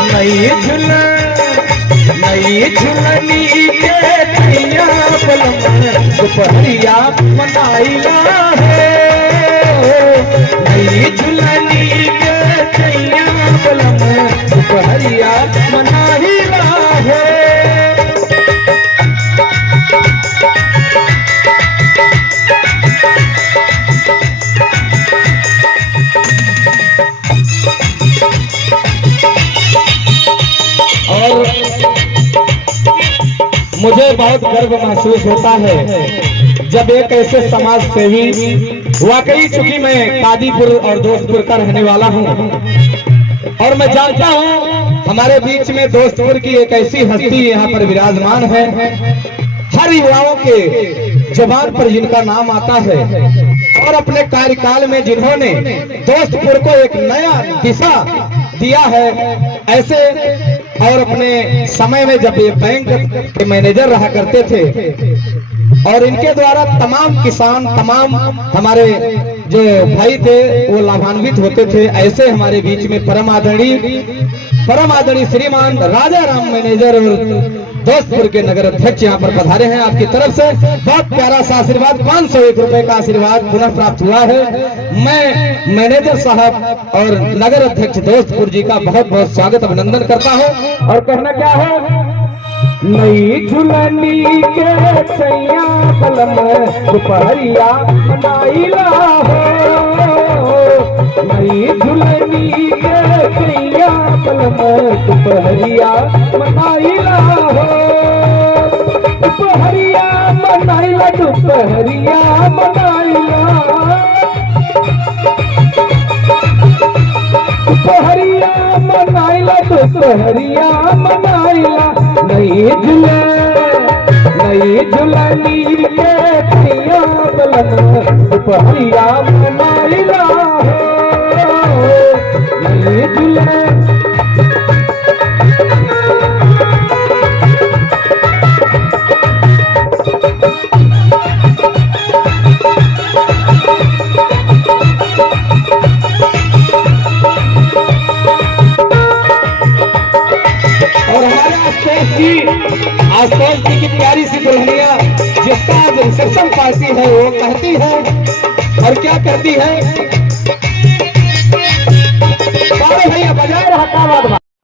नई झुलनी के कैया पलम दोपहरिया मनाइला है। नई झुलनी के कैया पलम दोपहरिया मनाइला है। और मुझे बहुत गर्व महसूस होता है जब एक ऐसे समाज सेवी, वाकई चूंकि मैं कादीपुर और दोस्तपुर का रहने वाला हूं और मैं जानता हूं हमारे बीच में दोस्तपुर की एक ऐसी हस्ती यहां पर विराजमान है, हर युवाओं के जबान पर जिनका नाम आता है और अपने कार्यकाल में जिन्होंने दोस्तपुर को एक नया दिशा दिया है। ऐसे और अपने समय में जब ये बैंक के मैनेजर रहा करते थे और इनके द्वारा तमाम किसान, तमाम हमारे जो भाई थे वो लाभान्वित होते थे। ऐसे हमारे बीच में परम आदरणीय श्रीमान राजा राम मैनेजर और दोस्तपुर के नगर अध्यक्ष यहाँ पर पधारे हैं। आपकी तरफ से बहुत प्यारा सा आशीर्वाद, 501 रुपए का आशीर्वाद पुनः प्राप्त हुआ है। मैं मैनेजर साहब और नगर अध्यक्ष दोस्तपुर जी का बहुत बहुत स्वागत अभिनंदन करता हूँ। और कहना क्या है, नई झुलनी के सैया पलम दोपहरिया मनाइला हो। नई झुलनी के सैया पलम दोपहरिया मनाइला हो। दोपहरिया मनाइला, दोपहरिया मनाइला, दोपहरिया मनाइला, दोपहरिया मनाइला। नई झुलनी के कैया पलम दोपहरिया मनाइला हो। नई झुलनी आशुतोष जी की प्यारी सी दुल्हनिया जिसका आज रिसेप्शन पार्टी है वो कहती है और क्या कहती है, भैया बजाय रहा।